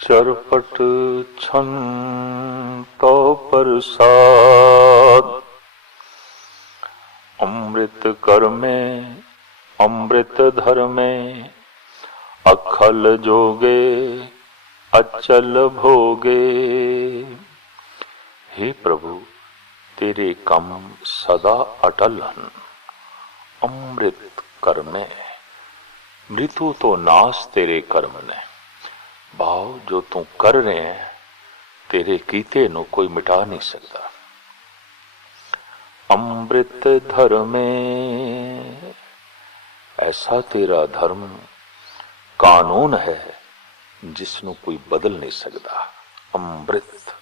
चरपट छन तो प्रसाद। अमृत कर में अमृत धर में, अखल जोगे अचल भोगे। हे प्रभु, तेरे कम सदा अटल हन। अमृत कर में, मृत्यु तो नाश तेरे कर्म ने। भाव जो तू कर रहे हैं, तेरे कीते नु कोई मिटा नहीं सकता। अमृत धर्म में, ऐसा तेरा धर्म कानून है जिसनु कोई बदल नहीं सकता। अमृत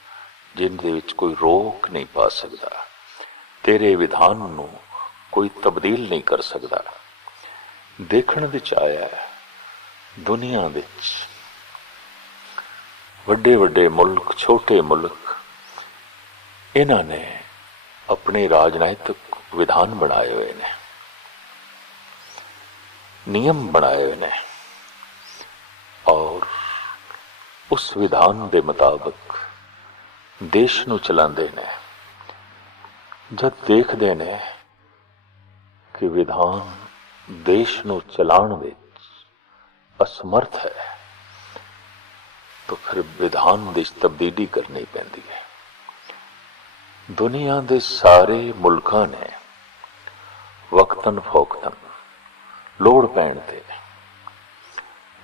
जिंदे विच कोई रोक नहीं पा सकता। तेरे विधान नु कोई तब्दील नहीं कर सकता। देखण विच आया है दुनिया विच ਵੱਡੇ ਵੱਡੇ ਮੁਲਕ, ਛੋਟੇ ਮੁਲਕ, ਇਹਨਾਂ ਨੇ ਆਪਣੇ ਰਾਜਨੀਤਿਕ ਵਿਧਾਨ ਬਣਾਏ ਹੋਏ ਨੇ, ਨਿਯਮ ਬਣਾਏ ਹੋਏ ਨੇ, ਔਰ ਉਸ ਵਿਧਾਨ ਦੇ ਮੁਤਾਬਕ ਦੇਸ਼ ਨੂੰ ਚਲਾਉਂਦੇ ਨੇ। ਜਦ ਦੇਖਦੇ ਨੇ ਕਿ ਵਿਧਾਨ ਦੇਸ਼ ਨੂੰ ਚਲਾਉਣ ਵਿੱਚ ਅਸਮਰਥ ਹੈ, तो फिर विधान ਦੀ ਤਬਦੀਲੀ ਕਰਨੀ ਪੈਂਦੀ ਹੈ। ਦੁਨੀਆ ਦੇ ਸਾਰੇ ਮੁਲਕਾਂ ਨੇ ਵਕਤਨ ਫੋਕਤਨ ਲੋੜ ਪੈਣ ਤੇ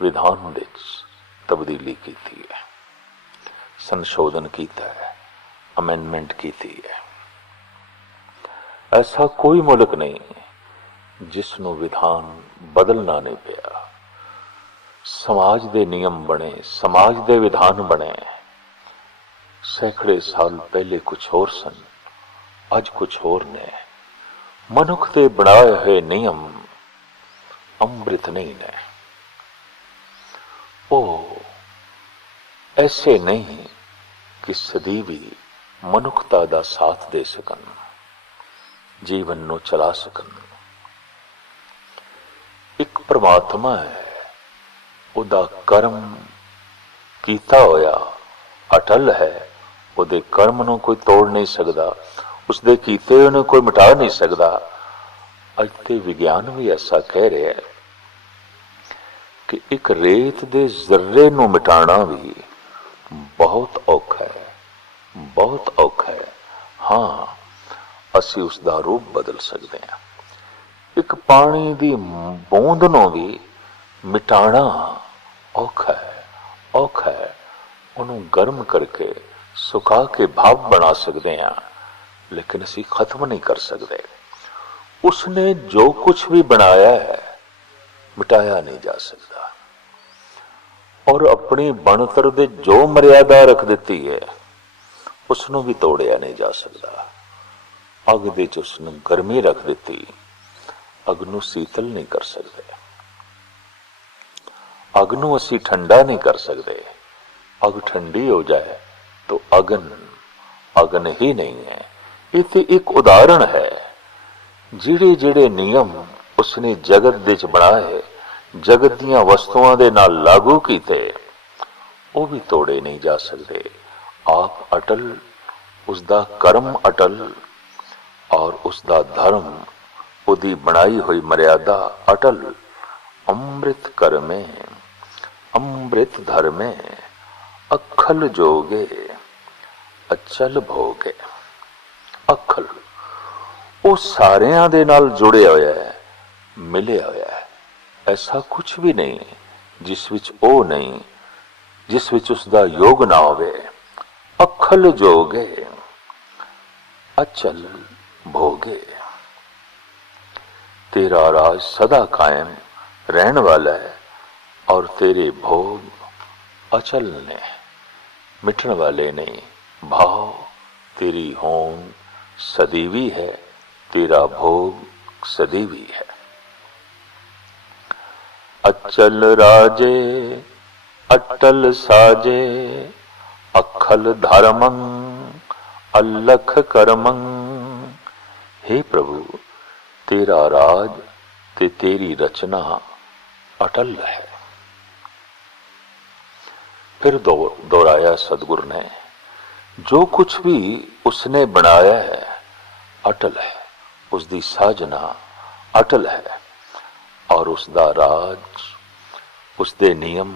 ਵਿਧਾਨ ਵਿੱਚ ਤਬਦੀਲੀ ਕੀਤੀ ਹੈ, ਸੰਸ਼ੋਧਨ ਕੀਤਾ ਹੈ, ਅਮੈਂਡਮੈਂਟ ਕੀਤੀ ਹੈ। ਐਸਾ ਕੋਈ ਮੁਲਕ ਨਹੀਂ ਜਿਸ ਨੂੰ ਵਿਧਾਨ ਬਦਲਣਾ ਨਹੀਂ ਪਿਆ। समाज दे नियम बने, समाज दे विधान बने। सैकड़े साल पहले कुछ और सन, अज कुछ और ने। मनुख दे बनाए हुए नियम अमृत नहीं ने। ओ ऐसे नहीं कि सदी भी मनुखता दा साथ दे सकन, जीवन नू चला सकन। एक परमात्मा है, ਉਹਦਾ ਕਰਮ ਕੀਤਾ ਹੋਇਆ ਅਟਲ ਹੈ। ਉਹਦੇ ਕਰਮ ਨੂੰ ਕੋਈ ਤੋੜ ਨਹੀਂ ਸਕਦਾ, ਉਸਦੇ ਕੀਤੇ ਹੋਏ ਨੂੰ ਕੋਈ ਮਿਟਾ ਨਹੀਂ ਸਕਦਾ। ਅੱਜ ਤੇ ਵਿਗਿਆਨ ਵੀ ਐਸਾ ਕਹਿ ਰਿਹਾ ਹੈ ਕਿ ਇੱਕ ਰੇਤ ਦੇ ਜ਼ਰਰੇ ਨੂੰ ਮਿਟਾਉਣਾ ਵੀ ਬਹੁਤ ਔਖਾ ਹੈ, ਬਹੁਤ ਔਖਾ ਹੈ। ਹਾਂ, ਅਸੀਂ ਉਸਦਾ ਰੂਪ ਬਦਲ ਸਕਦੇ ਹਾਂ। ਇੱਕ ਪਾਣੀ ਦੀ ਬੂੰਦ ਨੂੰ ਵੀ ਮਿਟਾਣਾ ਔਖਾ ਹੈ, ਔਖਾ ਹੈ। ਉਹਨੂੰ ਗਰਮ ਕਰਕੇ ਸੁਕਾ ਕੇ ਭਾਪ ਬਣਾ ਸਕਦੇ ਹਾਂ, ਲੇਕਿਨ ਅਸੀਂ ਖਤਮ ਨਹੀਂ ਕਰ ਸਕਦੇ। ਉਸਨੇ ਜੋ ਕੁਝ ਵੀ ਬਣਾਇਆ ਹੈ ਮਿਟਾਇਆ ਨਹੀਂ ਜਾ ਸਕਦਾ, ਔਰ ਆਪਣੀ ਬਣਤਰ ਦੇ ਜੋ ਮਰਿਆਦਾ ਰੱਖ ਦਿੱਤੀ ਹੈ ਉਸਨੂੰ ਵੀ ਤੋੜਿਆ ਨਹੀਂ ਜਾ ਸਕਦਾ। ਅੱਗ ਦੇ ਚ ਉਸਨੂੰ ਗਰਮੀ ਰੱਖ ਦਿੱਤੀ, ਅੱਗ ਨੂੰ ਸੀਤਲ ਨਹੀਂ ਕਰ ਸਕਦੇ। अग नू असी ठंडा नहीं कर सकते। अग ठंडी हो जाए तो अगन अगन ही नहीं है। ये एक उदाहरण है। जिहड़े जिहड़े नियम उसने जगत दे च बनाए, जगत दियां वस्तुआं दे नाल लागू कीते, वो भी तोड़े नहीं जा सकते। आप अटल, उसका कर्म अटल, और उसका धर्म, उसकी बनाई हुई मर्यादा अटल। अमृत कर में अमृत धर में, अखल जोगे अचल भोगे। अखल वो सारियां दे नाल जुड़े होया है, मिले होया है। ऐसा कुछ भी नहीं जिस विच ओ नहीं, जिस विच उसदा योग ना होवे। अखल जोगे अचल भोगे। तेरा राज सदा कायम रहने वाला है, और तेरे भोग अचल ने, मिटन वाले नहीं। भाव तेरी होंद सदीवी है, तेरा भोग सदीवी है। अचल राजे अटल साजे, अखल धर्मं अलख कर्मं। हे प्रभु, तेरा राज ते तेरी रचना अटल है। फिर दोहराया सदगुरु ने, जो कुछ भी उसने बनाया है अटल है, उसकी साजना अटल है, और उसका राज, उसके नियम,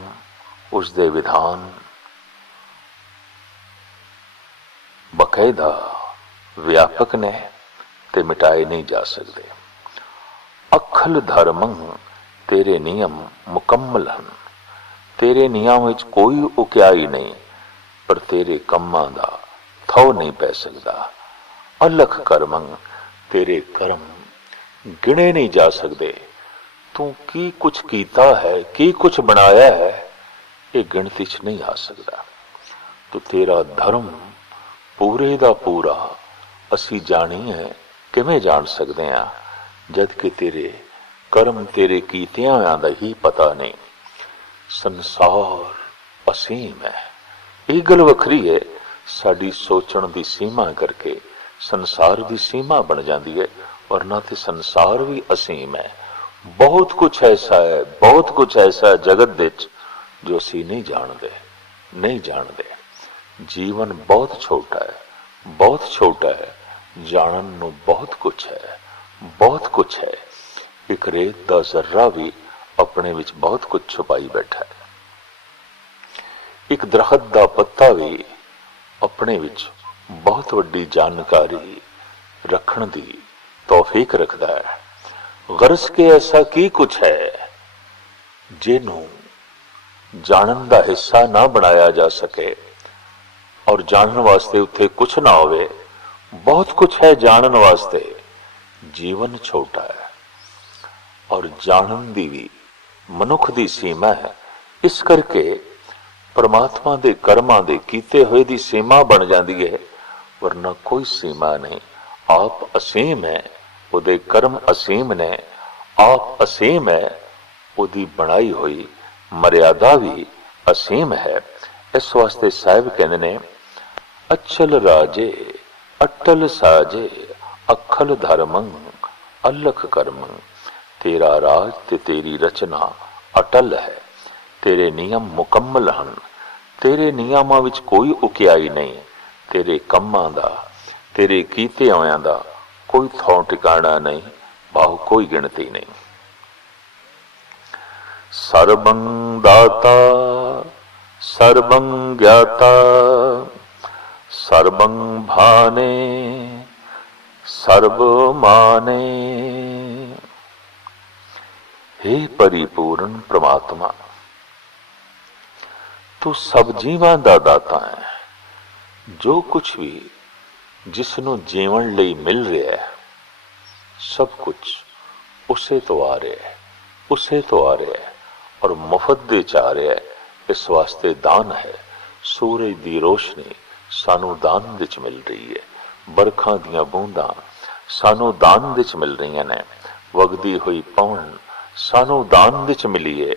उसके विधान बकायदा व्यापक ने ते मिटाए नहीं जा सकते। अखल धर्मं तेरे नियम मुकम्मल हैं, तेरे नियम विच कोई उकियाई नहीं, पर तेरे कम्मां दा थौ नहीं पै सकदा। अलख कर्मं तेरे कर्म गिने नहीं जा सकते। तू की कुछ कीता है, की कुछ बनाया है, ये गिनती च नहीं आ सकता। तो तेरा धर्म पूरे दा पूरा असी जाणीए किवें जान सकते हैं, जद कि तेरे कर्म तेरे कीतियां होयां दा ही पता नहीं। संसार असीम है, ये गल वखरी है, साडी सोचण दी सीमा करके संसार दी सीमा बन जाती है, वरना तो संसार भी असीम है। बहुत कुछ ऐसा है, बहुत कुछ ऐसा जगत विच जो असी नहीं जानते, नहीं जानते। जीवन बहुत छोटा है, बहुत छोटा है, जानन नूं बहुत कुछ है, बहुत कुछ है। एक रेत दा जर्रा भी अपने विच बहुत कुछ छुपाई बैठा है। एक दरखत दा पत्ता भी अपने विच बहुत वड्डी जानकारी रखण दी तौफीक रखदा है। गरज के ऐसा की कुछ है जिन्हों जानन दा हिस्सा ना बनाया जा सके, और जानन वास्ते उत्थे कुछ ना होवे। बहुत कुछ है जानन वास्ते, जीवन छोटा है, और जानन दी भी मनुख दी सीमा है। इस करके परमात्मा दे कर्मां दे कीते हुए दी सीमा बन जाती है, वरना कोई सीमा नहीं। आप असीम है, उहदे कर्म असीम ने, आप असीम है, उहदी बनाई हुई मर्यादा भी असीम है। इस वास्ते साहिब कहते ने, अचल राजे अटल साजे, अखल धर्मं अलख कर्मं। तेरा राज ते तेरी रचना अटल है, तेरे नियम मुकम्मल हैं, तेरे नियमां विच कोई उकियाई नहीं। तेरे कम्मां दा, तेरे कीते होयां दा कोई थौ ठिकाना नहीं, भाव कोई गिनती नहीं। सर्वं दाता सर्वं ज्ञाता, सर्वं भाने सर्व माने। हे परिपूर्ण परमात्मा, तू सब जीवां दा दाता है। जो कुछ भी जिसनों जीवन लई मिल रहा है, सब कुछ उसे तो आ रहा है, उसे तो आ रहा है, और मुफ्त दे आ रहा है। इस वास्ते दान है। सूरज दी रोशनी सानू दान विच मिल रही है, बरखा दियां बूंदां सानू दान विच मिल रही ने, वगदी हुई पवन सानू दान विच मिली है,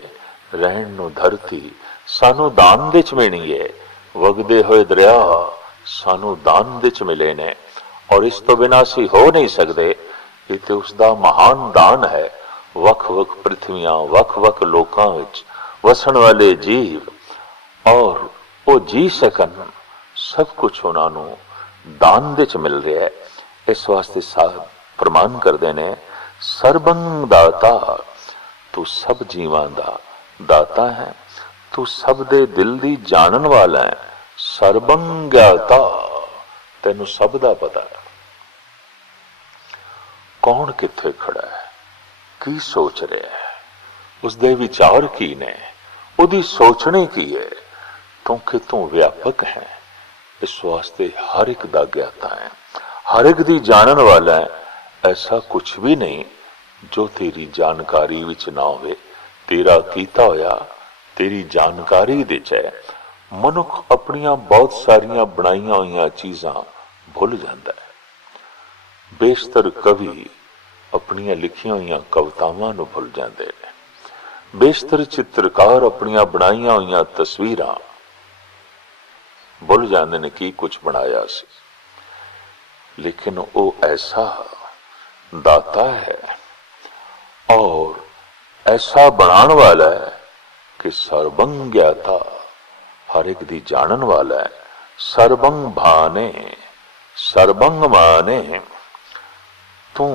रहन नू धरती सानू दान विच मिली है, वगदे हुए दरिया सानू दान विच मिले ने, और इस तो बिना असी हो नहीं सकते। ये तो उसका महान दान है। वख वख पृथ्वियां, वख वख लोकां विच वसन वाले जीव, और वो जी सकन, सब कुछ उन्होंने दान विच मिल रहा है। इस वास्ते साहब प्रमाण करते ने, सर्वं दाता, तू सब जीवां दा दाता है, तू सब दे दिल दी जानन वाला है। सर्वं ज्ञाता, तेनू सब दा पता है, कौन किथे खड़ा है, की सोच रहा है, उसदे विचार की ने, उदी सोचने की है, क्योंकि तू व्यापक है। इस वास्ते हर एक दा ज्ञाता है, हर एक दी जानन वाला है। ऐसा कुछ भी नहीं जो तेरी जानकारी विच ना होवे। तेरा कीता होया तेरी जानकारी विच है। मनुख अपनियां बहुत सारियां बनाईयां हुई चीजां भुल जाता है। बेशतर कवि अपनियां लिखियां हुई कवितावां नूं भुल जाते हैं। बेशतर चित्रकार अपनियां बनाईयां हुई तस्वीरां भुल जाते ने की कुछ बनाया सी। लेकिन वो ऐसा दाता है और ऐसा बनाने वाला है कि सर्वं ज्ञाता, हर एक दी जानन वाला है। सर्वंग भाने सर्वंग माने, तू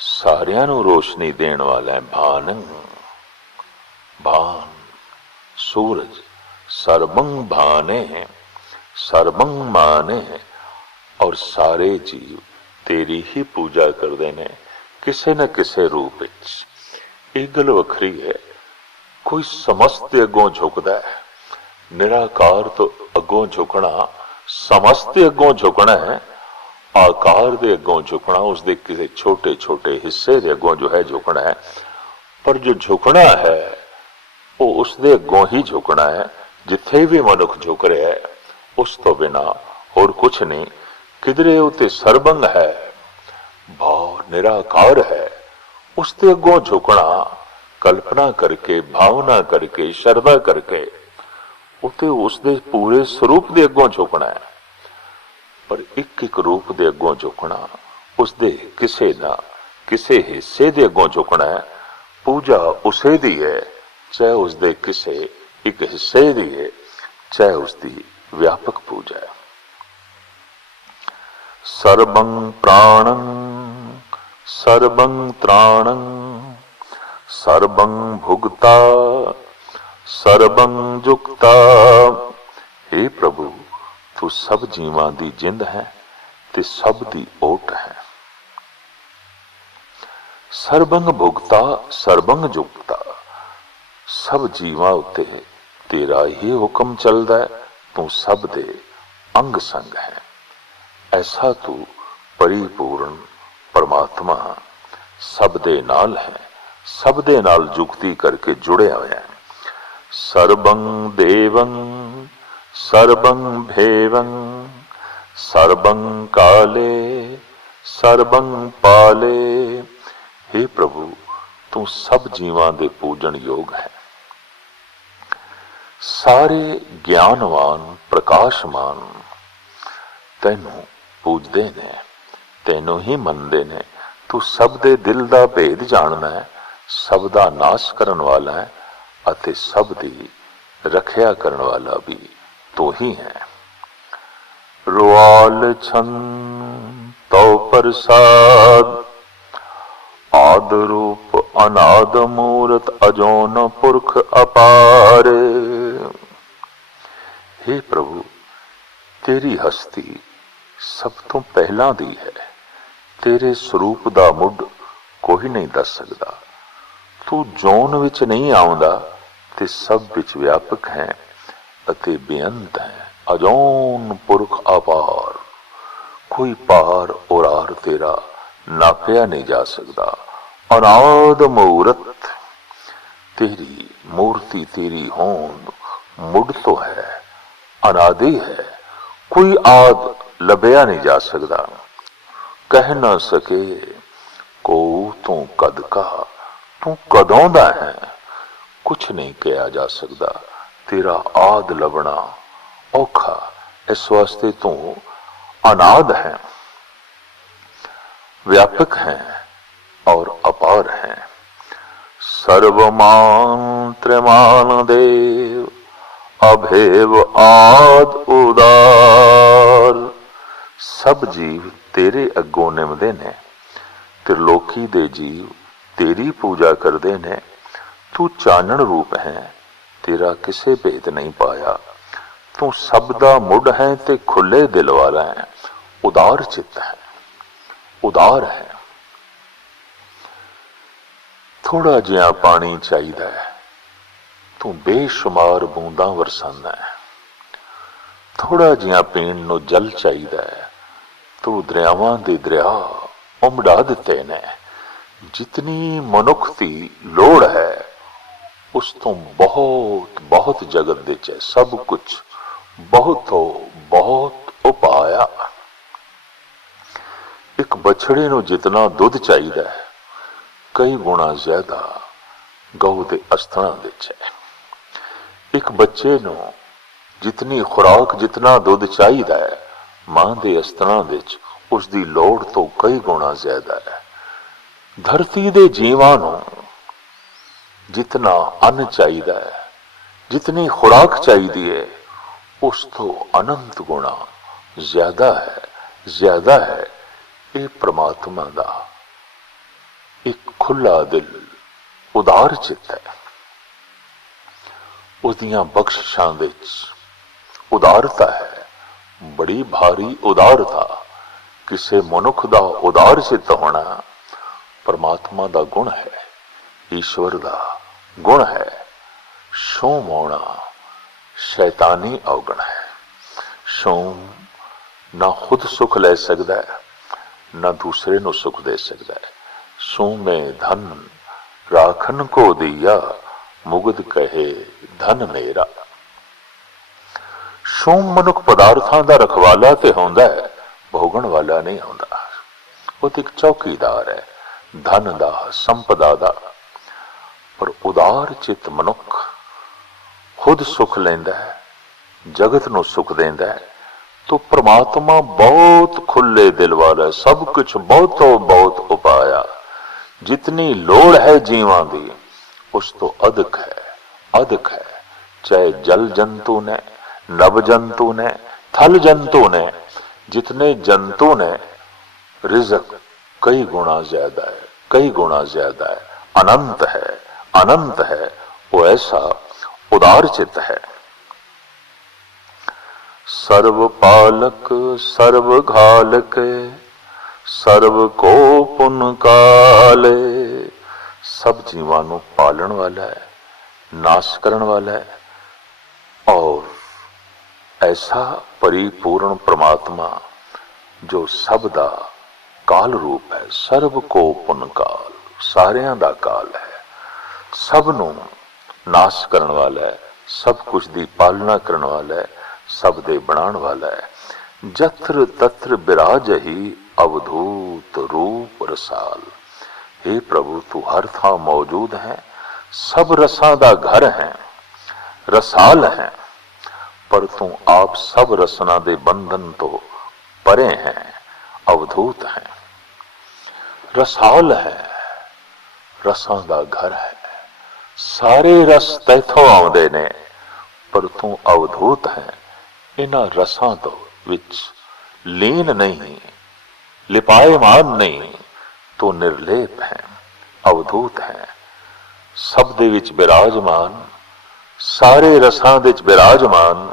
सारियां नू रोशनी देण वाला है। भानंग भान सूरज, सर्वंग भाने सर्वंग माने, और सारे जीव तेरी ही पूजा करते ने किसे न किसे रूप विच। एक गल वखरी है, कोई समस्त दे अगों झुकदा है, निराकार तो अगों झुकना, समस्त दे अगों झुकना है, आकार दे अगों झुकना, उसके किसी छोटे छोटे हिस्से दे अगों जो है झुकना है। पर जो झुकना है वो उसके अगों ही झुकना है। जिथे भी मनुख झुक रहा है उस तो बिना और कुछ नहीं। किधरे उते सर्वंग है, भाव निराकार है, उसके अगों झुकना, कल्पना करके, भावना करके, श्रद्धा करके उते उसके पूरे स्वरूप दे अगों झुकना है। पर एक एक रूप दे अगों झुकना, उसके किसे ना किसे हिस्से दे अगों झुकना है। पूजा उसे दी है, चाहे उसके किसे एक हिस्से दी है, चाहे उसकी व्यापक पूजा है। सर्वं प्राणं सर्वं त्राणं सर्वं भुगता सर्वं जुक्ता। हे प्रभु, तू सब जीवां दी जिंद है ते सब दी ओट है। सर्वं भुगता सर्वं जुक्ता, सब जीवां उत्ते तेरा ही हुक्म चलदा है। तू सब दे अंग संग है। ऐसा तू परिपूर्ण परमात्मा सब दे नाल है, सब दे नाल जुगती करके जुड़े हुए हैं। सर्वं देवं सर्वं भेवं सर्वं काले सर्वं पाले। हे प्रभु, तू सब जीवां दे पूजन योग है। सारे ज्ञानवान प्रकाशमान तैनू पूजदे ने, तैनू ही मनदे ने। तू सब दे दिल दा भेद जानना है, सब दा नाश करन वाला है, अते सब दी रखिया करन वाला भी तू ही है। रुआल छन तो प्रसाद, आद रूप अनाद मूरत अजोन पुरख अपार। हे प्रभु, तेरी हस्ती सब तो पहला दी है। तेरे स्वरूप दा मुड कोई नहीं दस सकदा। तू जोन विच नहीं आउंदा ते सब विच व्यापक है अते बेअंत है। अजोन पुरख अपार, कोई पार और आर तेरा नापिया नहीं जा सकता। अनाद मूरत, तेरी मूर्ति तेरी होंद मुड तो है, अनादि है, कोई आद लभया नहीं जा सकता। कह ना सके को तू कद का, तू कदों दा है, कुछ नहीं कहा जा सकता। तेरा आद लभना औखा, इस वास्ते तू अनाद है, व्यापक है और अपार है। सर्वमान त्रिमान देव, अभेव आद उदार। सब जीव तेरे अगों निमदे ने, त्रिलोकी दे जीव तेरी पूजा करदे ने। तू चानण रूप है, तेरा किसे भेद नहीं पाया। तू सब दा मुड है ते खुले दिल वाला है, उदार चित्त है, उदार है। थोड़ा जिहा पानी चाहिदा है, तू बेशुमार बूंदा वरसांदा है। थोड़ा जिहा पीण नूं जल चाहिदा है, तू दरियावां दे दरिया उमड़ा दिते ने। जितनी मनुख दी लोड़ है उस तो बहुत बहुत जगत दे च सब कुछ बहुत हो बहुत उपाया। एक बछड़े नूं जितना दुध चाहिदा है कई गुणा ज्यादा गऊ दे अस्थां दे च है। एक बच्चे नूं जितनी खुराक जितना दुध चाहिदा है मां दे अस्थां विच उसदी लोड़ तो कई गुणा ज्यादा है। धरती दे जीवां नूं जितना अन्न चाहिदा है, जितनी खुराक चाहिदी है, उस तो अनंत गुणा ज्यादा है ये परमात्मा दा एक खुला दिल उदार चित है। उसदियां बख्शिशां विच उदारता है, बड़ी भारी उदारता। किसे मनुख दा उदार चित होना परमात्मा दा गुण है, ईश्वर दा गुण है। शोम होना शैतानी अवगुण है। शोम ना खुद सुख ले सकता है, ना दूसरे नु सुख दे सकता है। सोमे धन राखन को दिया, मुगद कहे धन मेरा। शोम मनुख पदार्थां दा रखवाला ते होंदा है, भोगण वाला नहीं होंदा। वो एक चौकीदार है धन दा, संपदा दा। पर उदार चित मनुख खुद सुख लेंदा है, जगत नु सुख देंदा है। तो परमात्मा बहुत खुले दिल वाला है, सब कुछ बहुत उपाया। जितनी लोड़ है जीवां दी उस तो अधिक है। चाहे जल जंतु ने, नभ जंतु ने, थल जंतु ने, जितने जंतु ने, रिज़्क कई गुणा ज्यादा है, अनंत है। वो ऐसा उदार चित है। सर्व पालक सर्व घालक, सर्व को पुन काले। सब जीवां नू पालन वाला है, नाश करन वाला है। और ऐसा परिपूर्ण परमात्मा जो सब दा काल रूप है। सर्व को पुन काल, सारियां दा काल है। सब नू नाश करन वाला है, सब कुछ दी पालना करन वाला है, सब दे बनाण वाला है। जत्र तत्र बिराज ही अवधूत रूप रसाल। हे प्रभु तू हर था मौजूद है, सब रसां दा घर है, रसाल है। पर तू आप सब रसना दे बंधन तो परे हैं, अवधूत हैं। रसाल है, रसां दा घर है। सारे रस तैथों आउंदे ने, पर तू अवधूत है। इन्हां रसां तो विच लीन नहीं, लिपायमान नहीं, तो निर्लेप है, अवधूत है। सब दे विच विराजमान, सारे रसां दे विच विराजमान,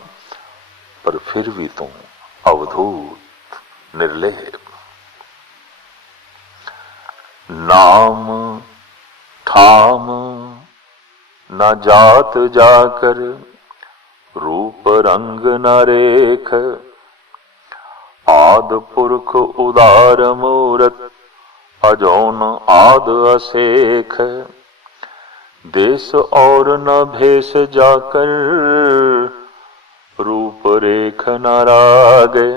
पर फिर भी तू अवधूत निर्लेप। नाम ठाम न जात जाकर, रूप रंग न रेख। आद पुरख उदार मूरत, अजौन आद असेख। देश और न भेष जाकर, रूप रेख न रागे।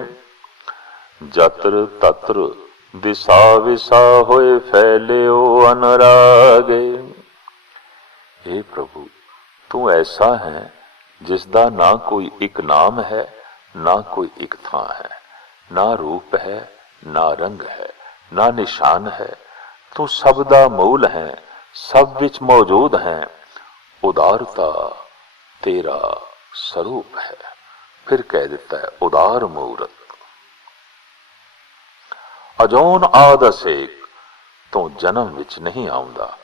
जत्र तत्र दिशा विसा होए, फैले ओ अनरागे। हे प्रभु तू ऐसा है जिसदा ना कोई एक नाम है, ना कोई एक थां है, ना रूप है, ना रंग है, ना निशान है। तू सब दा मूल है, सब विच मौजूद है। उदारता तेरा स्वरूप है। फिर कह देता है उदार मूरत। अजौन आद असेक, तू जन्म विच नहीं आउंदा,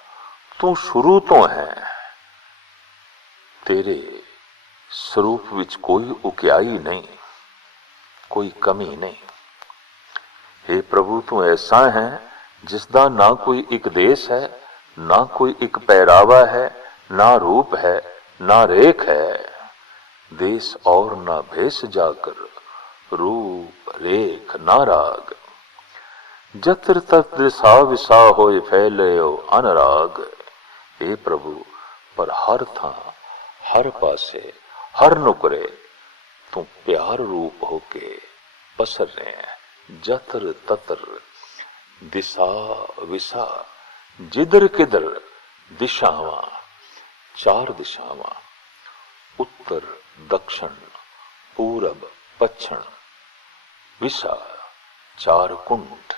तू शुरू तो है। तेरे स्वरूप विच कोई उकियाई नहीं, कोई कमी नहीं। हे प्रभु तू ऐसा है जिसदा ना कोई एक देश है, ना कोई एक पहरावा है, ना रूप है, ना रेख है। देश और ना भेष जाकर, रूप रेख ना राग। जत्र तत्र दिशा विसा होए, फैलयो अनराग। हे प्रभु पर हर था, हर पासे, हर नुकरे तू प्यार रूप होके पसर रहे हैं। जत्र तत्र दिशा विसा, जिधर किधर दिशावां, चार दिशावां, उत्तर दक्षिण पूरब पश्चिम। विसा चार कुंठ,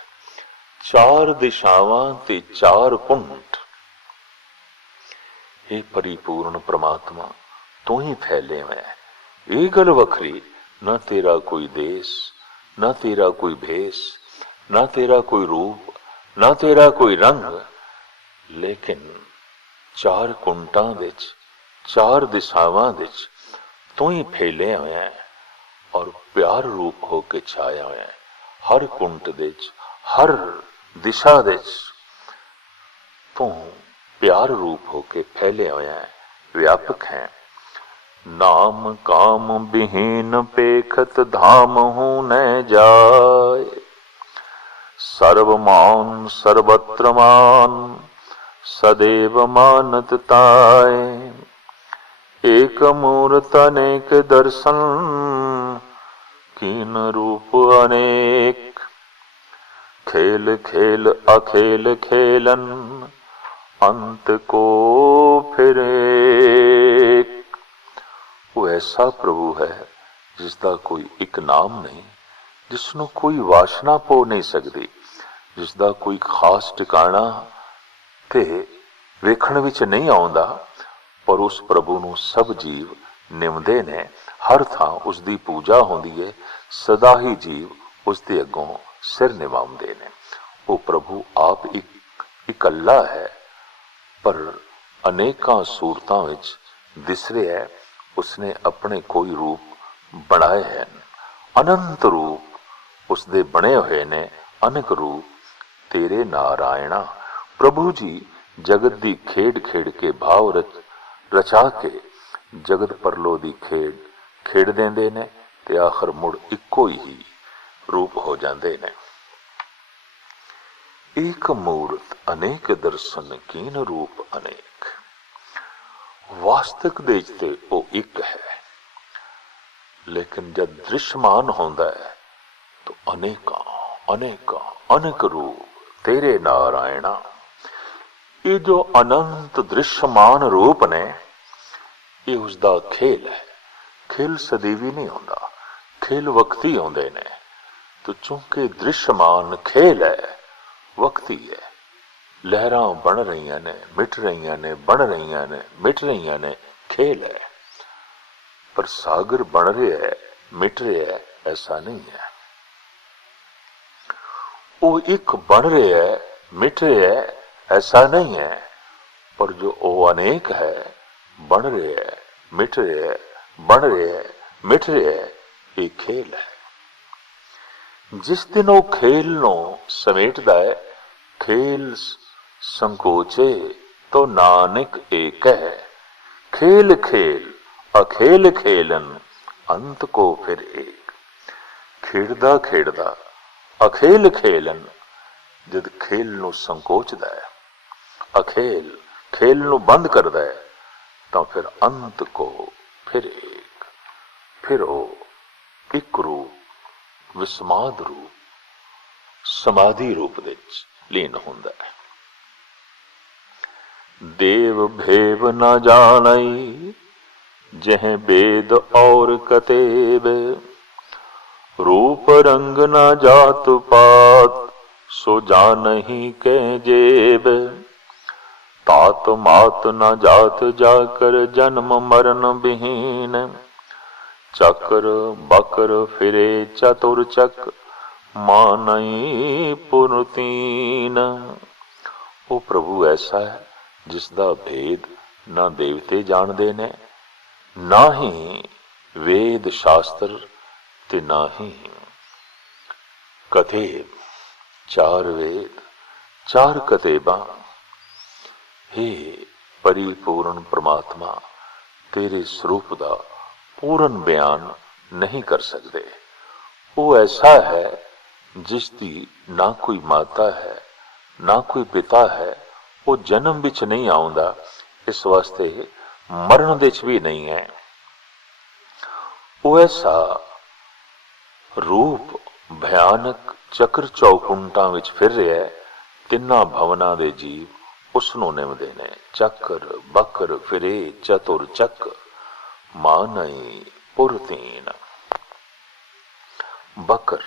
चार दिशावां ते चार कुंठ। हे परिपूर्ण परमात्मा तू ही फैले में, ਇਹ ਗੱਲ ਵੱਖਰੀ, ਨਾ ਤੇਰਾ ਕੋਈ ਦੇਸ, ਨਾ ਤੇਰਾ ਕੋਈ ਭੇਸ, ਨਾ ਤੇਰਾ ਕੋਈ ਰੂਪ, ਨਾ ਤੇਰਾ ਕੋਈ ਰੰਗ, ਲੇਕਿਨ ਚਾਰ ਕੁੰਟਾਂ ਵਿੱਚ, ਚਾਰ ਦਿਸ਼ਾਵਾਂ ਵਿੱਚ ਤੂੰ ਹੀ ਫੈਲਿਆ ਹੋਇਆ ਹੈ ਔਰ ਪਿਆਰ ਰੂਪ ਹੋ ਕੇ ਛਾਇਆ ਹੋਇਆ ਹੈ। ਹਰ ਕੁੰਟ ਵਿੱਚ, ਹਰ ਦਿਸ਼ਾ ਵਿੱਚ ਤੂੰ ਪਿਆਰ ਰੂਪ ਹੋ ਕੇ ਫੈਲਿਆ ਹੋਇਆ ਹੈ, ਵਿਆਪਕ ਹੈ। ਨਾਮ ਕਾਮ ਬਿਹੀਨ ਪੇਖਤ ਧਾਮ ਹੂੰ ਨ ਜਾਏ, ਸਰਬ ਮਾਨ ਸਰਬत्र मान सदैव मानत ताए। एक मूर्त अनेक दर्शन कीन रूप अनेक, खेल खेल अखेल खेलन अंत को फिर एक। वो ऐसा प्रभु है जिसका कोई एक नाम नहीं, जिसनों कोई वासना पो नहीं सकती, जिसका कोई खास ठिकाना ते वेखण विच नहीं आउंदा, पर उस प्रभु नूं सब जीव निमदे ने। हर थां उसकी पूजा होंदी है, सदा ही जीव उसके अगों सिर निवाउंदे ने। वो प्रभु आप इकल्ला है, पर अनेकां सूरतां विच दिस रहा है। उसने अपने कोई रूप बनाए हैं, अनंत रूप उसदे बने हुए ने, अनेक रूप तेरे नारायणा। प्रभु जी जगत दी खेड खेड के भाव रचा के जगत परलो दी खेड खेड देंदे ने ते आखिर मुड़ इक्को ही रूप हो जाते ने। एक मूर्त अनेक दर्शन कीन रूप अनेक। वास्तविक देखते वो एक है, लेकिन जब दृश्यमान होता है तो अनेका अनेका अनेक रूप तेरे नारायणा। ये जो अनंत दृश्यमान रूप ने, ये उसका खेल है। खेल सदैवी नहीं होता, खेल वक्ती होंदे ने। तो चूंकि दृश्यमान खेल है, वक्ती है। लहरां बन रही ने, मिट रही ने, बन रही ने, मिट रही ने, खेल है। पर सागर बन रहा है, मिट रहा है, ऐसा नहीं है। वो एक बन रहा है, मिट रहा है, ऐसा नहीं है। पर जो वो अनेक है, बन रहा है, मिट रहा है, बन रहा है, मिट रहा है, ये खेल है। जिस दिन वो खेल नो समेटदा है, खेल संकोचे तो नानक एक है। खेल खेल अखेल खेलन अंत को फिर एक। खेड़दा खेड़दा अखेल खेलन, जद खेल नू संकोचदा है, अखेल खेल नू बंद करदा है, तो फिर अंत को फिर एक, फिर वो एक रूप विस्माद रूप समाधि रूप विच लीन हुंदा है। देव भेव न जानई जह वेद और कतेब, रूप रंग न जात पात सो जानहि कै जेब। तात मात न जात जाकर जन्म मरण विहीन, चक्र बकर फिरे चतुर चक मानई पुरतीन। वो प्रभु ऐसा है जिसका भेद ना देवते जानते ने, ना ही वेद शास्त्र ते ना ही कतेब। चार वेद चार कतेबां, हे परिपूर्ण परमात्मा, तेरे स्वरूप का पूर्ण बयान नहीं कर सकते। वो ऐसा है जिसकी ना कोई माता है, ना कोई पिता है। वो जन्म विच नहीं आउंदा, इस वास्ते मरण विच भी नहीं है। वो ऐसा रूप भयानक चक्र चौकुंटां विच फिर रहा है। तिन्ना भवनां दे जीव उसनों निमदे ने। चक्र बकर फिरे चतुर चक मानई पुरतीन। बकर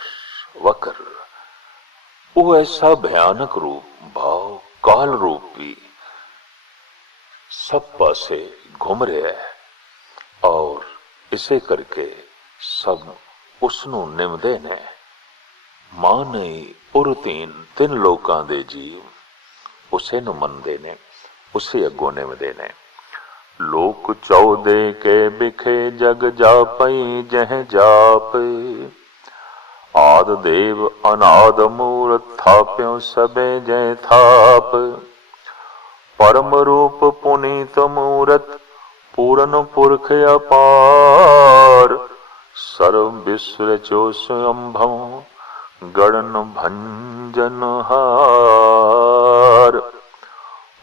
वकर, वो ऐसा भयानक रूप भाव काल रूप भी सब पासे घूम रहा है और ਇਸੇ ਕਰਕੇ ਸਭ ਉਸ ਨੂੰ ਨਿਮਦੇ ਨੇ। ਮਾਂ ਨਹੀਂ ਪੁਰ ਧੀਨ, ਤਿੰਨ ਲੋਕਾਂ ਦੇ ਜੀਵ ਉਸੇ ਨੂੰ ਮੰਨਦੇ ਨੇ, ਉਸੇ ਅੱਗੋਂ ਨਿਮਦੇ ਨੇ। ਲੋਕ ਚੌਦੇ ਕੇ ਬਿਖੇ ਜਗ ਜਾਪਈ ਜਹ ਜਾਪੇ, ਆਦ ਦੇਵ ਅਨਾਦ ਮੂਰਤ ਥਾਪਿਓ ਸਬੇ ਜੈ ਥਾਪ। ਪਰਮ ਰੂਪ ਪੁਨੀਤ ਮੂਰਤ ਪੂਰਨ ਪੁਰਖ ਅਪਾਰ, ਸਰਬ ਵਿਸਰ ਚੋ ਸੰਭਵ ਗੜਨ ਭੰਜਨ ਹਾਰ।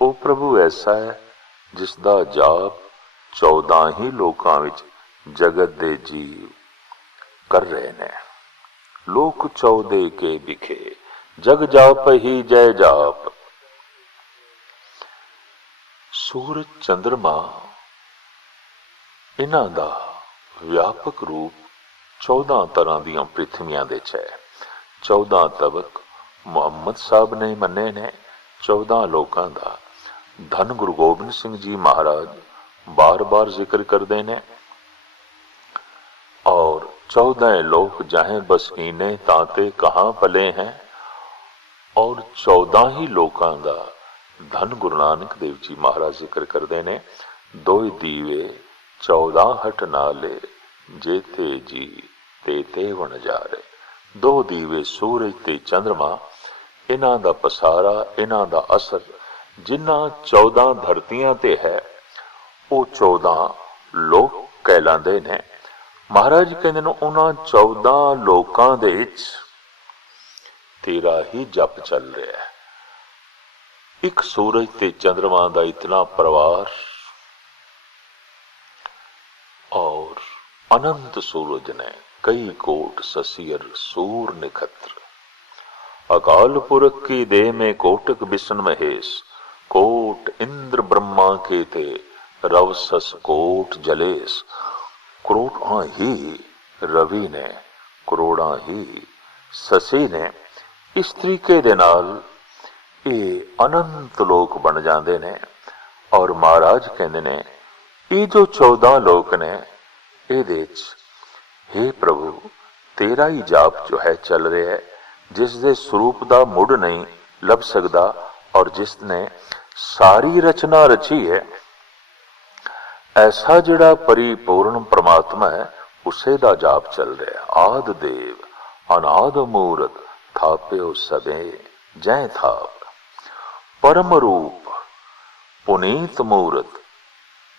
ਉਹ ਪ੍ਰਭੂ ਐਸਾ ਹੈ ਜਿਸ ਦਾ ਜਾਪ 14 ਹੀ ਲੋਕਾਂ ਵਿੱਚ ਜਗਤ ਦੇ ਜੀਵ ਕਰ ਰਹੇ ਨੇ। ਲੋਕ ਚੌਦੇ ਕੇ ਵਿਖੇ ਜਗ ਜਾਪ ਹੀ ਜੈ ਜਾਪ। ਸੂਰਜ ਚੰਦਰਮਾ ਇਹਨਾਂ ਦਾ ਵਿਆਪਕ ਰੂਪ 14 ਤਰ੍ਹਾਂ ਦੀਆਂ ਪ੍ਰਿਥਵੀਆਂ ਦੇ ਚ ਹੈ। 14 ਤਬਕ ਮੁਹੰਮਦ ਸਾਹਿਬ ਨੇ ਮੰਨੇ ਨੇ। 14 ਲੋਕਾਂ ਦਾ ਧੰਨ ਗੁਰੂ ਗੋਬਿੰਦ ਸਿੰਘ ਜੀ महाराज बार-बार जिक्र करते ने। और 14 लोक जहाँ बसनीने ताते कहाँ पले हैं। और 14 ही लोकां दा धन गुरु नानक देव जी महाराज जिक्र करते ने। दो दीवे 14 हट नाले, जेते जी ते वन जा रहे। दो दीवे सूरज ते चंद्रमा, इन्हां दा पसारा, इन्हां दा असर जिन्हां 14 धरतियां ते है, वो 14 लोक कहलांदे ने। महाराज कहंदे ने उन्हां 14 लोकां दे विच तेरा ही जप चल रहा है। एक सूरज ते चंद्रमा दा इतना परिवार और अनंत सूरज ने कई कोट ससियर सूर नक्षत्र। अकाल पुरख की देह में कोटक बिसन महेश, कोट इंद्र ब्रह्मा के ते रव सस कोट जलेस। करोड़ां ही रवि ने, करोड़ां ही ससी ने। इस तरीके दे नाल ये अनंत लोक बन जाते ने। और महाराज कहते ने ये जो 14 लोक ने, ये हे प्रभु तेरा ही जाप जो है चल रहा है, जिस दे स्वरूप दा मुड़ नहीं लभ सकता और जिसने सारी रचना रची है। ऐसा जिहड़ा परिपूर्ण परमात्मा है, उसे दा जाप चल रहा है। आद देव अनाद मूरत थाप्यो सबे जय थाप। परम रूप पुनीत मूरत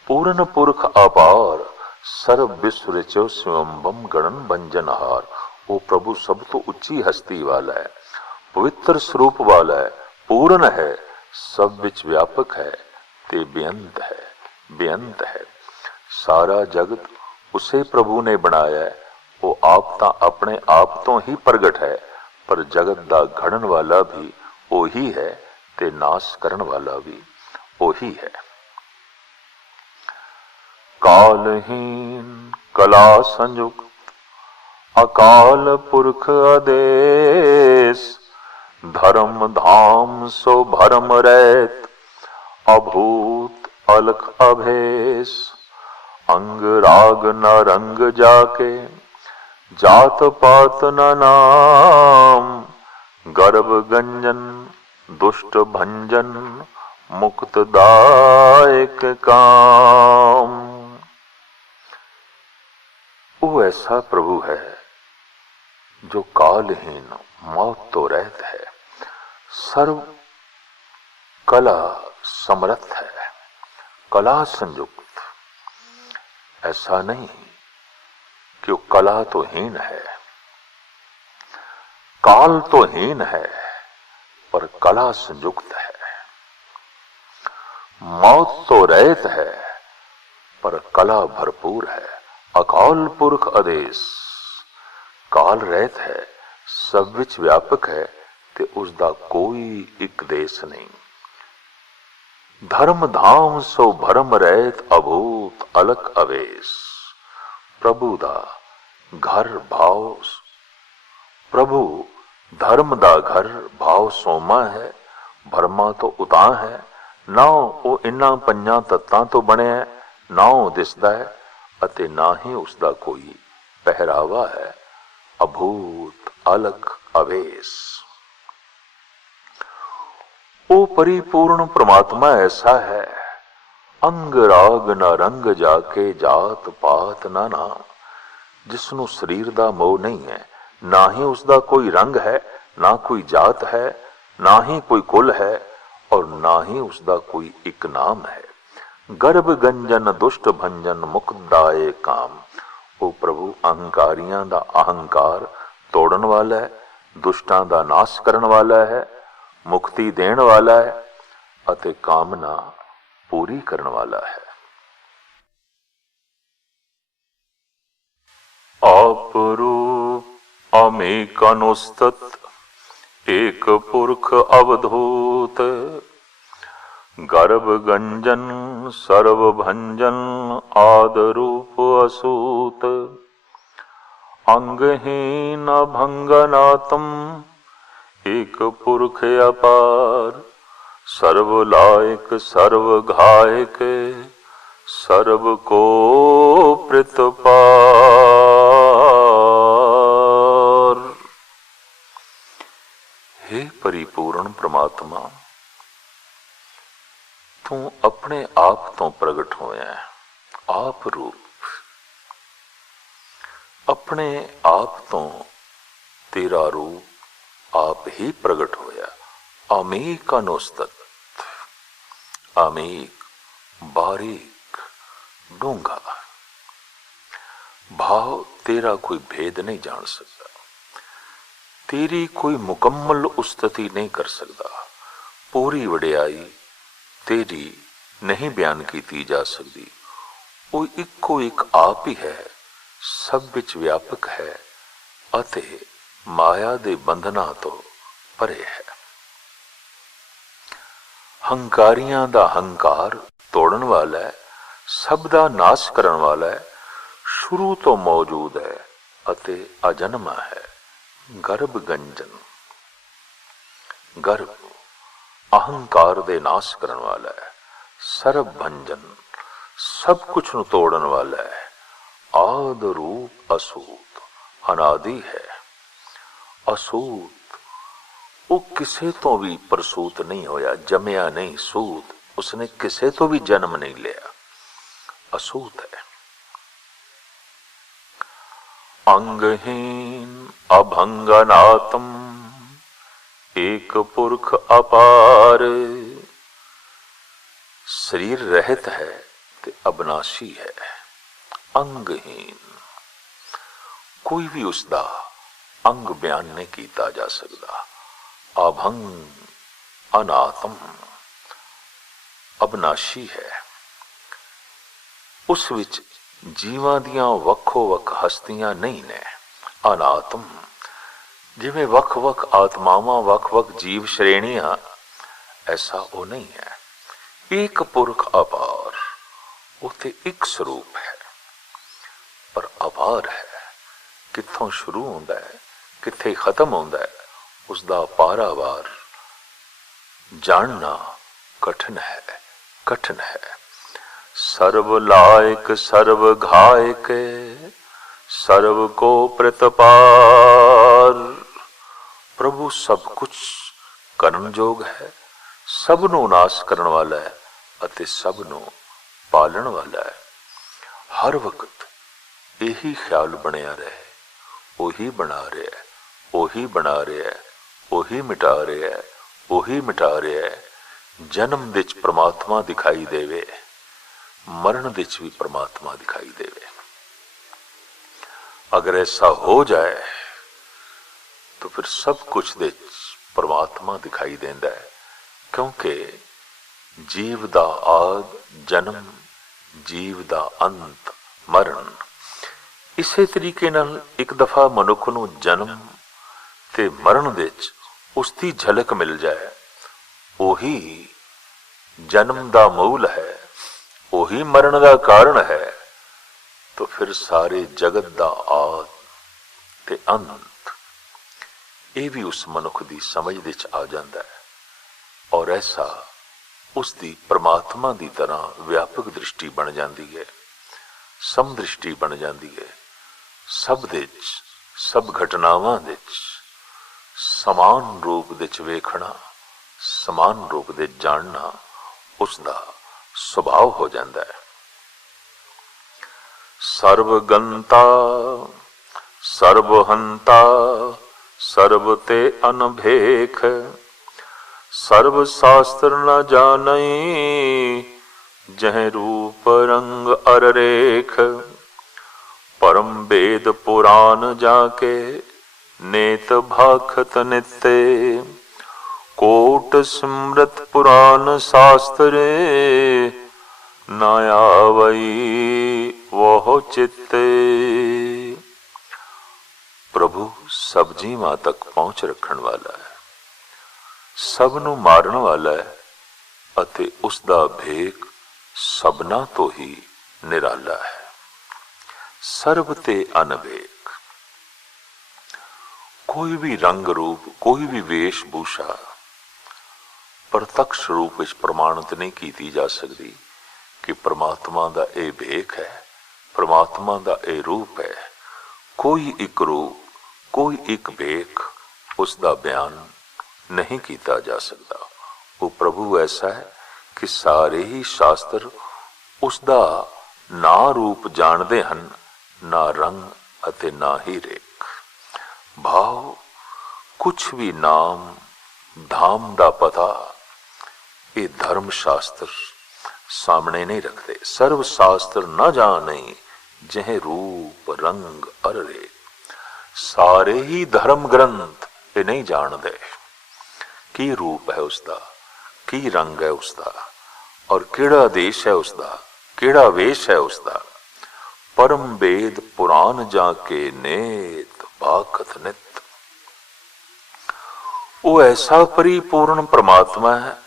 पूर्ण पुरख अपार, सर्व विश्व रचो स्वयंबम गणन भंजनहार। वो प्रभु सब तो उच्ची हस्ती वाला है, पवित्र स्वरूप वाला है, पूर्ण है, सब विच व्यापक है ते बेअंत है, बेअंत है। सारा जगत उसे प्रभु ने बनाया है। वो आप तां अपने आप तो ही प्रगट है, पर जगत दा घड़न वाला भी वही है ते नाश करन वाला भी वही है। कालहीन कला संयुक्त अकाल पुरख आदेश, धर्म धाम सो भरम रैत, अभूत अलख अभेश। अंग राग न रंग जाके, जात पात न नाम, गर्भ गंजन दुष्ट भंजन, मुक्त दायक काम। वो ऐसा प्रभु है जो कालहीन मौत तो रहत है, सर्व कला समर्थ है, कला संयुक्त। ऐसा नहीं कि वो कला तो हीन है, काल तो हीन है, पर कला संयुक्त है। मौत तो रहत है, पर कला भरपूर है। अकाल पुरख आदेश, काल रहत है, सब विच व्यापक है ते उसका कोई एक देश नहीं। धर्म धाम सो भरम रहत, अभूत अलख अवेश। प्रभु दा घर भाव, प्रभु धर्म दा घर भाव सोमा है, भरमा तो उतां है। ना वो इन्हां पंजां तत्तां तो बने है, ना वो दिसदा है। ਅਤੇ ਨਾ ਹੀ ਉਸ ਦਾ ਕੋਈ ਪਹਿਰਾਵਾ ਹੈ। ਅਭੂਤ ਅਲਖ ਅਵੇਸ। ਉਹ ਪਰਿਪੂਰਨ ਪ੍ਰਮਾਤਮਾ ਐਸਾ ਹੈ, ਅੰਗ ਰਾਗ ਨਾ ਰੰਗ ਜਾਕੇ ਜਾਤ ਪਾਤ ਨਾ ਨਾ, ਜਿਸ ਨੂੰ ਸਰੀਰ ਦਾ ਮੋਹ ਨਹੀਂ ਹੈ, ਨਾ ਹੀ ਉਸ ਦਾ ਕੋਈ ਰੰਗ ਹੈ, ਨਾ ਕੋਈ ਜਾਤ ਹੈ, ਨਾ ਹੀ ਕੋਈ ਕੁਲ ਹੈ, ਔਰ ਨਾ ਹੀ ਉਸ ਦਾ ਕੋਈ ਇੱਕ ਨਾਮ ਹੈ। ਗਰਭ ਗੰਜਨ ਦੁਸ਼ਟ ਭੰਜਨ ਮੁਕਦਾਏ ਕਾਮ। ਉਹ ਪ੍ਰਭੂ ਅਹੰਕਾਰੀਆਂ ਦਾ ਅਹੰਕਾਰ ਤੋੜਨ ਵਾਲਾ ਹੈ, ਦੁਸ਼ਟਾਂ ਦਾ ਨਾਸ਼ ਕਰਨ ਵਾਲਾ ਹੈ, ਮੁਕਤੀ ਦੇਣ ਵਾਲਾ ਹੈ ਅਤੇ ਕਾਮਨਾ ਪੂਰੀ ਕਰਨ ਵਾਲਾ ਹੈ। आप रूप अमेकानुस्तत एक पुरख अवधूत, गर्भ गंजन सर्व भंजन आद रूप असूत, अंगहीन भंगनातम एक पुरख अपार, सर्व लायक सर्व घायक सर्व को ਪ੍ਰਤਪਾਰ। हे परिपूर्ण परमात्मा, तू अपने आप तो प्रगट होया है। आप रूप अपने आप तो तेरा रूप आप ही प्रगट होया। अमीक अनुस्तत, अमीक बारीक डूंगा भाव तेरा कोई भेद नहीं जान सकता, तेरी कोई मुकम्मल उस्तति नहीं कर सकता। पूरी वडियाई तेरी नहीं बयान की जा सकती। वो इको एक आप ही है, सब विच व्यापक है अते माया दे बंधना तो परे है। हंकारियां दा हंकार तोड़न वाला है, सब दा नाश करन वाला है, शुरू तो मौजूद है अते अजन्मा है। गर्भ गंजन, गर्भ अहंकार दे नाश करन वाला है। सर्व भंजन, सब कुछ नु तोड़न वाला है। आद रूप असूत, अनादि है। असूत वो किसे तो भी प्रसूत नहीं होया, जमया नहीं। सूत उसने किसे तो भी जन्म नहीं लिया, असूत है। अंगहीन अभंगनातम एक पुरख अपार, शरीर रहित है ते अविनाशी है। अंगहीन, कोई भी उसका अंग बयान नहीं किया जा सकता। अभंग अनातम, अविनाशी है। उस विच जीवां दियां वक्खो वक् हस्तियां नहीं ने। अनातम, जिवें वख वख आत्मावां वख वख जीव श्रेणियां, ऐसा वो नहीं है। एक पुरख अपार, उते एक स्वरूप है पर अपार है। कित्थों शुरू होंदा है कित्थे खत्म होंदा है, उसदा पारावार जानना कठिन है, कठिन है। सर्व लायक सर्व घायक सर्व को प्रतपार। प्रभु सब कुछ करन जोग है, सब नु नाश करन वाला है अते सब नु पालन वाला है। हर वक्त यही ख्याल बनया रहे, ओही बना रहा है, ओही बना रहा है, ओही मिटा रहा है, ओही मिटा रहा है। जन्म विच परमात्मा दिखाई देवे, मरण विच भी परमात्मा दिखाई देवे। अगर ऐसा हो जाए तो फिर सब कुछ दे परमात्मा दिखाई देंदा है, क्योंकि जीव दा आद जन्म, जीव दा अंत मरण। इसे तरीके नाल एक दफा मनुख नूं जन्म ते मरण विच उसकी झलक मिल जाए, ओही जन्म दा मूल है, ओही मरण दा कारण है, तो फिर सारे जगत दा आद ते अंत ये भी उस मनुख दी समझ विच आ जाता है। और ऐसा उसकी परमात्मा की तरह व्यापक दृष्टि बन जाती है। ਸਮਦ੍ਰਿਸ਼ਟੀ ਬਣ ਜਾਂਦੀ ਹੈ। ਸਭ ਦੇ 'ਚ, ਸਭ ਘਟਨਾਵਾਂ ਦੇ 'ਚ ਸਮਾਨ ਰੂਪ ਦੇ 'ਚ ਵੇਖਣਾ, ਸਮਾਨ ਰੂਪ ਦੇ ਜਾਣਨਾ ਉਸ ਦਾ ਸੁਭਾਅ ਹੋ ਜਾਂਦਾ ਹੈ। ਸਰਬ ਗੰਤਾ ਸਰਬ ਹੰਤਾ ਸਰਬ ਤੇ ਅਨਭੇਖ, ਸਰਬ शास्त्र न जानई, जह रूप रंग अर रेख। परम वेद पुराण जाके, नेत भाखत नित्य, कोट स्मृत पुराण शास्त्रे, न आवई वह चित्ते। प्रभु सब जीवां तक पहुंच रखण वाला है, ਸਭ ਨੂੰ ਮਾਰਨ ਵਾਲਾ ਹੈ ਅਤੇ ਉਸ ਦਾ ਭੇਖ ਸਭਨਾ ਤੋਂ ਹੀ ਨਿਰਾਲਾ ਹੈ। ਸਰਬ ਤੇ ਅਨਵੇਕ। ਕੋਈ ਵੀ ਰੰਗ ਰੂਪ, ਕੋਈ ਵੀ ਵੇਸ਼ ਭੂਸ਼ਾ ਪ੍ਰਤੱਖ ਰੂਪ ਵਿੱਚ ਪ੍ਰਮਾਣਿਤ ਨਹੀਂ ਕੀਤੀ ਜਾ ਸਕਦੀ ਕਿ ਪ੍ਰਮਾਤਮਾ ਦਾ ਇਹ ਭੇਖ ਹੈ, ਪ੍ਰਮਾਤਮਾ ਦਾ ਇਹ ਰੂਪ ਹੈ। ਕੋਈ ਇੱਕ ਰੂਪ, ਕੋਈ ਇੱਕ ਭੇਖ ਉਸ ਦਾ ਬਿਆਨ नहीं किया जा सकता। वो प्रभु ऐसा है कि सारे ही शास्त्र उसका ना रूप जानते हैं, ना रंग अते ना ही रेख भाव। कुछ भी नाम धाम दा पता ये धर्म शास्त्र सामने नहीं रखते। सर्व शास्त्र न जाने जह रूप रंग अर रेख। सारे ही धर्म ग्रंथ ये नहीं जानते की रूप है उसका, की रंग है उसका, और केड़ा देश है उसका, केड़ा वेश है उसका। परम वेद पुराण जाके नेत भाखत नित। वो ऐसा परिपूर्ण परमात्मा है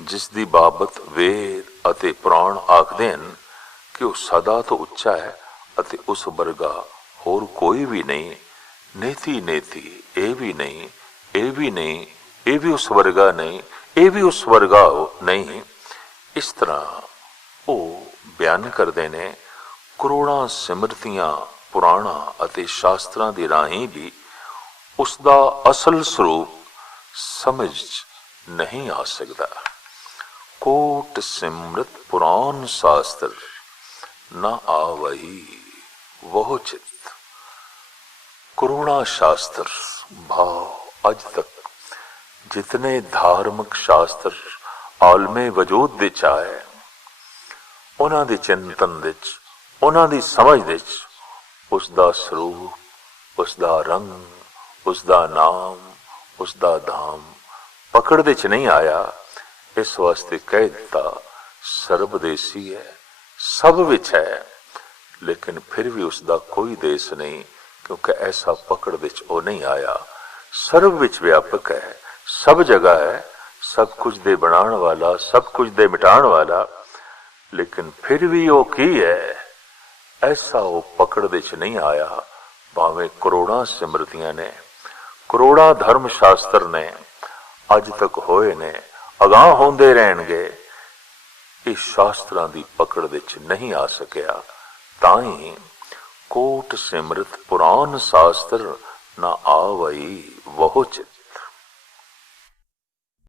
जिस दी बाबत वेद अते पुराण आखदे हैं कि वो सदा तो उच्चा है अते उस वर्गा होर कोई भी नहीं। नेति नेति ये भी नहीं, ये भी नहीं, ये भी उस वर्गा नहीं, ये भी उस वर्गा नहीं। इस तरह वो बयान करते ने। करोड़ां सिमरतियां पुराणा अते शास्त्रां दी राहीं भी उसका असल स्वरूप समझ नहीं आ सकता। कोट सिमरत पुराण शास्त्र न आवही वह चित। करोड़ा शास्त्र भाव अज तक जितने धार्मिक शास्त्र आलमे वजूद दे आए, उन्हां दे चिंतन दे च, उन्हां दी समझ दे च उसदा स्वरूप, उसदा रंग, उसदा नाम, उसदा धाम पकड़ दे च नहीं आया। इस वास्ते कह दिता सर्वदेसी है, सब विच है, लेकिन फिर भी उसदा कोई देश नहीं, क्योंकि ऐसा पकड़ दे च ओ नहीं आया। सर्व विच व्यापक है, सब जगह है, सब कुछ दे बनाने वाला, सब कुछ दे मिटाने वाला, लेकिन फिर भी वो की है, ऐसा वो पकड़ दे च नहीं आया। भावें करोड़ा सिमरतियां ने, करोड़ा धर्म शास्त्र ने अज तक होए ने, अगाह होंदे रहणगे, इस शास्त्रां दी पकड़ दे च नहीं आ सकिया। ताई कोट सिमरत पुराण शास्त्र ना आवई वह चित।